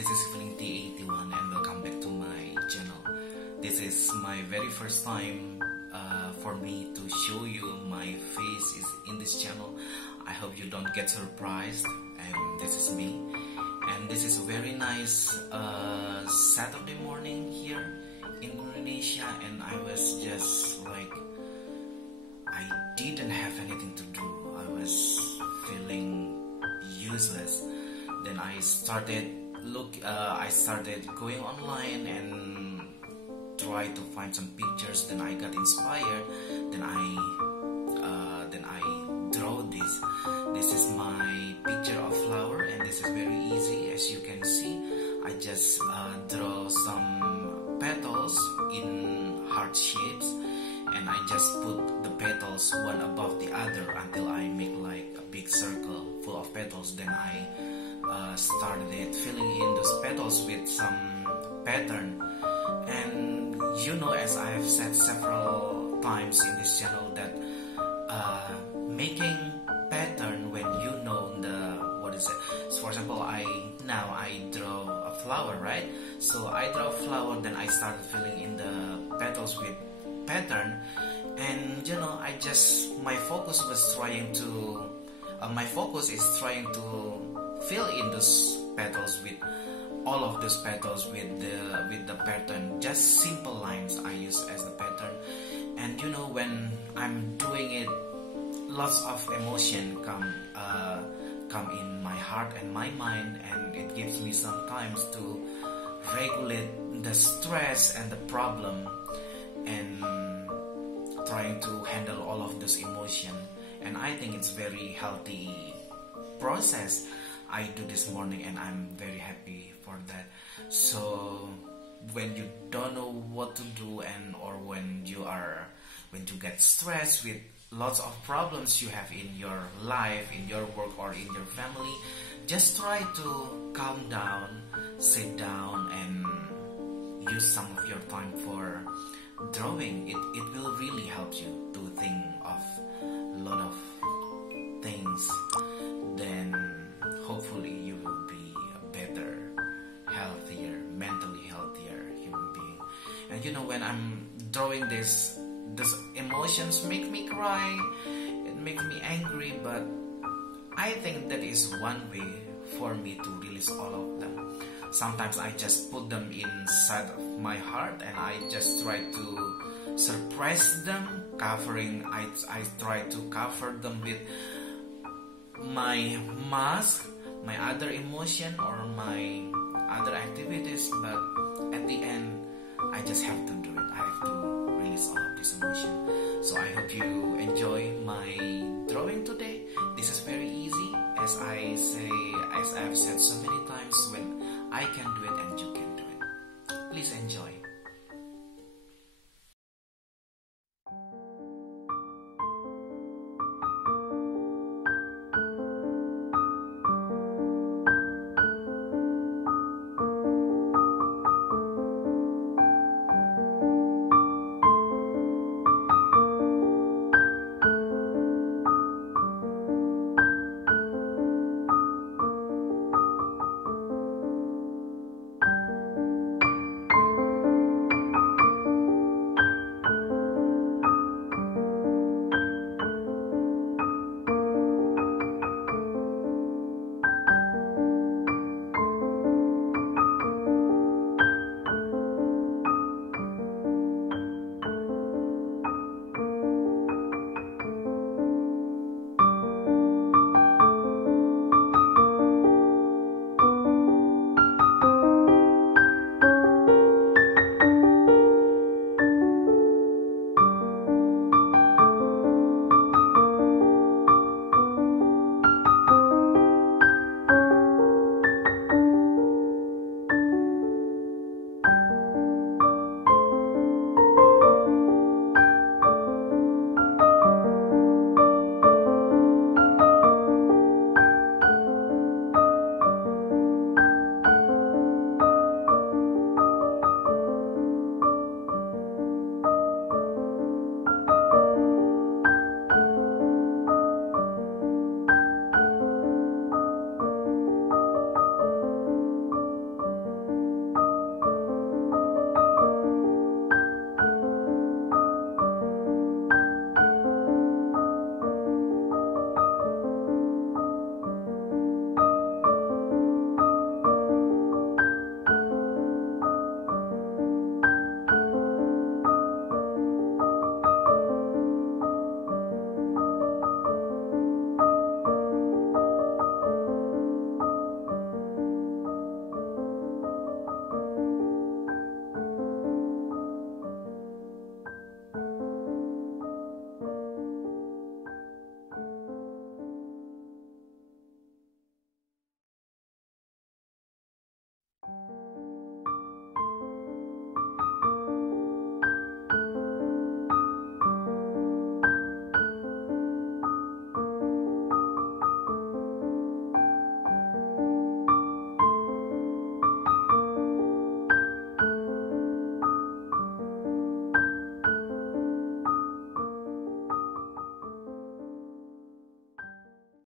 this is Feeling T81 and welcome back to my channel. This is my very first time for me to show you my face is in this channel. I hope you don't get surprised, and this is me. And this is a very nice Saturday morning here in Indonesia, and I was just like, I didn't have anything to do. I was feeling useless. Then I started going online and try to find some pictures. Then I got inspired. Then I draw this. This is my picture of flower, and this is very easy. As you can see, I just draw some petals in heart shapes, and I just put the petals one above the other until I make like a big circle full of petals. Then I started filling in those petals with some pattern. And you know, as I have said several times in this channel, that making pattern when you know so for example, I draw a flower, right? So I draw a flower, then I started filling in the petals with pattern, and you know, my focus is trying to fill in those petals with all of those petals with the pattern. Just simple lines I use as the pattern. And you know, when I'm doing it, lots of emotion come in my heart and my mind, and it gives me some time to regulate the stress and the problem, and trying to handle all of those emotion. And I think it's very healthy process I do this morning, and I'm very happy for that. So when you don't know what to do, or when you get stressed with lots of problems you have in your life, in your work, or in your family, just try to calm down, sit down, and use some of your time for drawing. It will really help you to think of a lot of things. Then hopefully you will be a better, healthier, mentally healthier human being. And you know, when I'm drawing this, those emotions make me cry, it makes me angry, but I think that is one way for me to release all of them. Sometimes I just put them inside of my heart, and I just try to suppress them, I try to cover them with my mask, my other emotion, or my other activities. But at the end, I just have to do it. I have to release all of this emotion. So I hope you enjoy my drawing today. This is very easy, as I have said so many times, when I can do it and you can do it. Please enjoy.